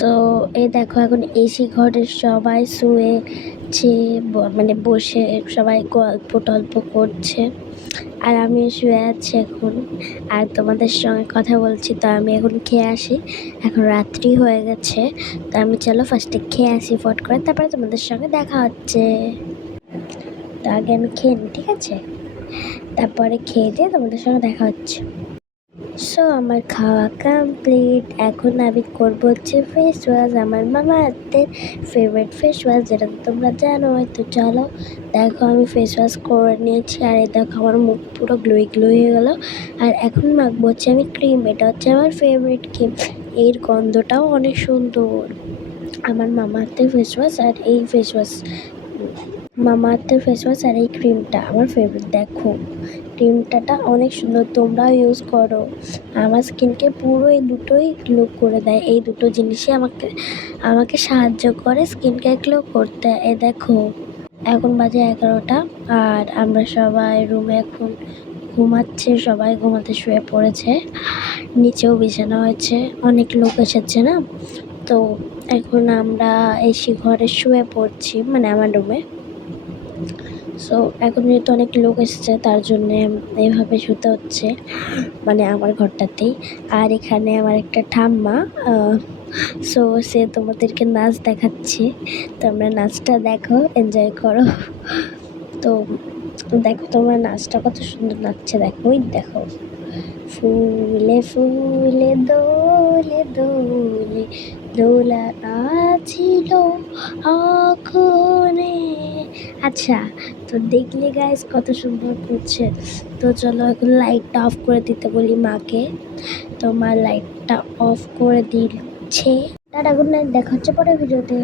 So এই দেখো এখন এসি ঘরে সবাই শুয়েছে, মানে বসে সবাই গল্প টল্প করছে, আর আমি শুয়ে আছি এখন আর তোমাদের সঙ্গে কথা বলছি। তো আমি এখন খেয়ে আসি, এখন রাত্রি হয়ে গেছে। তো আমি চলো ফার্স্টে খেয়ে আসি ফট করে, তারপরে তোমাদের সঙ্গে দেখা হচ্ছে। তো আগে আমি খেয়ে নিই, ঠিক আছে? তারপরে খেয়ে দিয়ে তোমাদের সঙ্গে দেখা হচ্ছে। সো আমার খাওয়া কমপ্লিট। এখন আমি করবো হচ্ছে ফেস ওয়াশ, আমার মামা আর্থের ফেভারিট ফেস ওয়াশ, যেটা তোমরা জানো। তো চলো দেখো আমি ফেস ওয়াশ করে নিয়েছি, আর এই দেখো আমার মুখ পুরো গ্লোই হয়ে গেলো। আর এখন মাখবো হচ্ছে আমি ক্রিম, এটা হচ্ছে আমার ফেভারিট ক্রিম, এর গন্ধটাও অনেক সুন্দর। আমার মামা আর্থের ফেস ওয়াশ আর এই ফেস ওয়াশ, মামা আর্থের ফেস ওয়াশ আর এই ক্রিমটা আমার ফেভারিট। দেখো ক্রিমটা অনেক সুন্দর, তোমরাও ইউজ করো। আমার স্কিনকে পুরো এই দুটোই গ্লো করে দেয়, এই দুটো জিনিসই আমাকে সাহায্য করে স্কিনকে গ্লো করতে। এ দেখো এখন বাজে 11টা, আর আমরা সবাই রুমে এখন ঘুমাচ্ছে, সবাই ঘুমাতে শুয়ে পড়েছে, নিচেও বিছানা হয়েছে, অনেক লোক এসেছে না, তো এখন আমরা এসি ঘরে শুয়ে পড়ছি, মানে আমার রুমে। সো এখন যেহেতু অনেক লোক এসেছে তার জন্যে এইভাবে শুতে হচ্ছে, মানে আমার ঘরটাতেই। আর এখানে আমার একটা ঠাম্মা, সো সে তোমাদেরকে নাচ দেখাচ্ছে, তোমরা নাচটা দেখো, এনজয় করো। তো দেখো তোমার নাচটা কত সুন্দর নাচছে, দেখো ওই দেখো, ফুলে ফুলে দোলে দোলে দোলা নাচিল আগুনে। আচ্ছা, তো দেখলে গাইস কত সুন্দর করছে। তো চলো এখন লাইটটা অফ করে দিতে বলি মাকে। তো মা লাইটটা অফ করে দিচ্ছে। টাটা, গুড নাইট, দেখা হচ্ছে পরের ভিডিওতে।